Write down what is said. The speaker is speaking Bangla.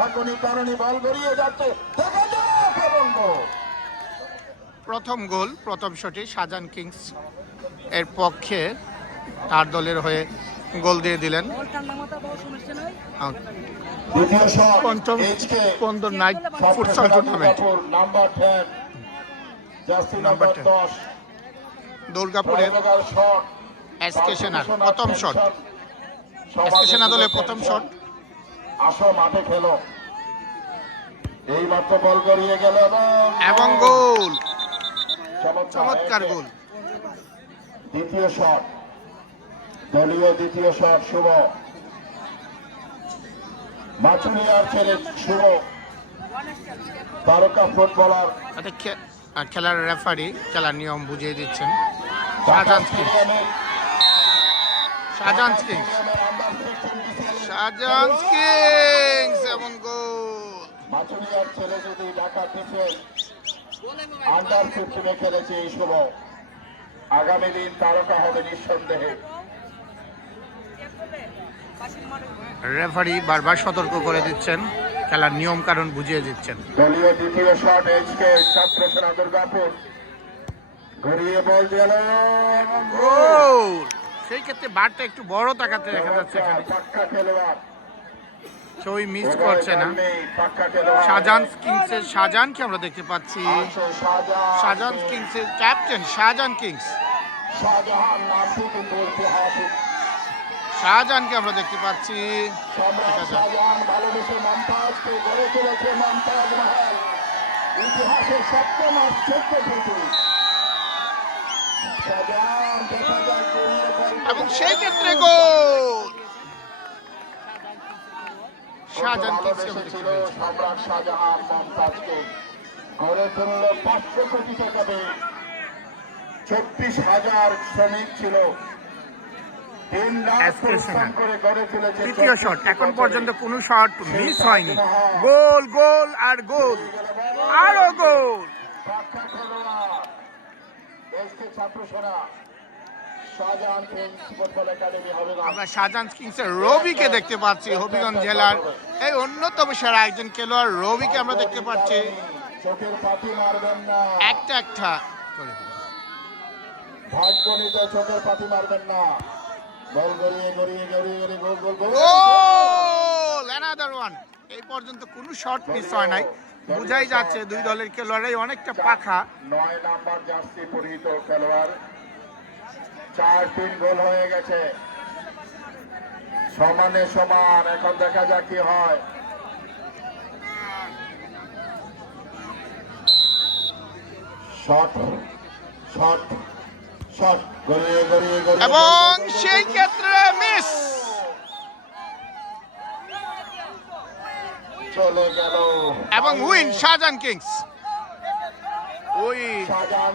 ফাঁকুনি কারণে বল গড়িয়ে যাচ্ছে, দেখা যাক এবং গোল। প্রথম গোল প্রথম শটে শাহজাহান কিংস এর পক্ষে তার দলের হয়ে গোল দিয়ে দিলেন। দ্বিতীয় শট পঞ্চম HK 15 night futsal tournament number 10 jersey number 10 দুর্গাপুরের শট এসকে সেনার প্রথম শট। এসকে সেনা দলের প্রথম শট। আসো মাঠে খেলো, এই মাত্র বল গড়িয়ে গেল এবং গোল, চমৎকার গোল। দ্বিতীয় শট, দলীয় দ্বিতীয় শট শুভ, মাচুলিয়ার ছেলে শুভ, তারকা ফুটবলার। খেলার রেফারি খেলার নিয়ম বুঝিয়ে দিচ্ছেন। Shahjahan Kings, Shahjahan Kings, Shahjahan Kings এবং গোল। মাচুলিয়ার ছেলে যদি ঢাকা ডিফেন্স আন্ডার 15 খেলেছে এই শুভ, আগামী দিন তারকা হবে নিঃসন্দেহে। রেফারি বারবার সতর্ক করে দিচ্ছেন, খেলার নিয়ম কারণ বুঝিয়ে দিচ্ছেন। দলীয় দ্বিতীয় শট এইচকে ছাত্র সেনা দুর্গাপুর, ঘুরিয়ে বল গেল গোল। সেই ক্ষেত্রে বারটা একটু বড় তাকাতে দেখা যাচ্ছে, এখানে পাক্কা খেলোয়াড়, কেউই মিস করছে না। পাক্কা খেলোয়াড় শাহজাহান কিংসের শাহজাহানকে আমরা দেখতে পাচ্ছি, শাহজাহান কিংসের ক্যাপ্টেন শাহজাহান কিংস, শাহজাহান নামটি কিন্তু ঐতিহাসিক। শাহজাহানকে আমরা দেখতে পাচ্ছি। সম্রাট শাহজাহান ভালোবেসে মমতাজকে গড়ে তুলেছে মমতাজ মহল, ইতিহাসের সপ্তম আশ্চর্য কিন্তু শাহজাহান দেখা যায় গড়িয়ে বল এবং সেই ক্ষেত্রে গোল। শাহজাহান কিংসকে আমরা দেখতে ছিল পেয়েছি। সম্রাট শাহজাহান মমতাজকে গড়ে তুলল 500 কোটি টাকা দিয়ে। 24,000 শ্রমিক ছিল, তৃতীয় শট, এখন পর্যন্ত কোনো শট মিস হয়নি। গোল, গোল আর গোল, আরো গোল। আমরা শাহজাহান কিংসের রবিকে দেখতে পাচ্ছি, হবিগঞ্জ জেলার এই অন্যতম সেরা একজন খেলোয়াড় রবিকে আমরা দেখতে পাচ্ছি। চোখের পাতি মারবেন না, একটা একটা করে ভাগ্যনিত চোখের পাতি মারবেন না। গোল গড়িয়ে গড়িয়ে গড়িয়ে গড়িয়ে গোল গোল গোল। গোল, অ্যানাদার ওয়ান। এই পর্যন্ত কোনো শট মিস হয় নাই, বুঝাই যাচ্ছে দুই দলের খেলোয়াড়ই অনেকটা পাখা। 9 নাম্বার জার্সি পরিহিত খেলোয়াড়, 4-3 গোল হয়ে গেছে, সমানে সমান। এখন দেখা যাক কি হয়। শট শট শট গড়িয়ে গড়িয়ে গড়িয়ে এবং সেই ক্ষেত্রে মিস, চলে গেল এবং win Shahjahan Kings. Win. Shahjahan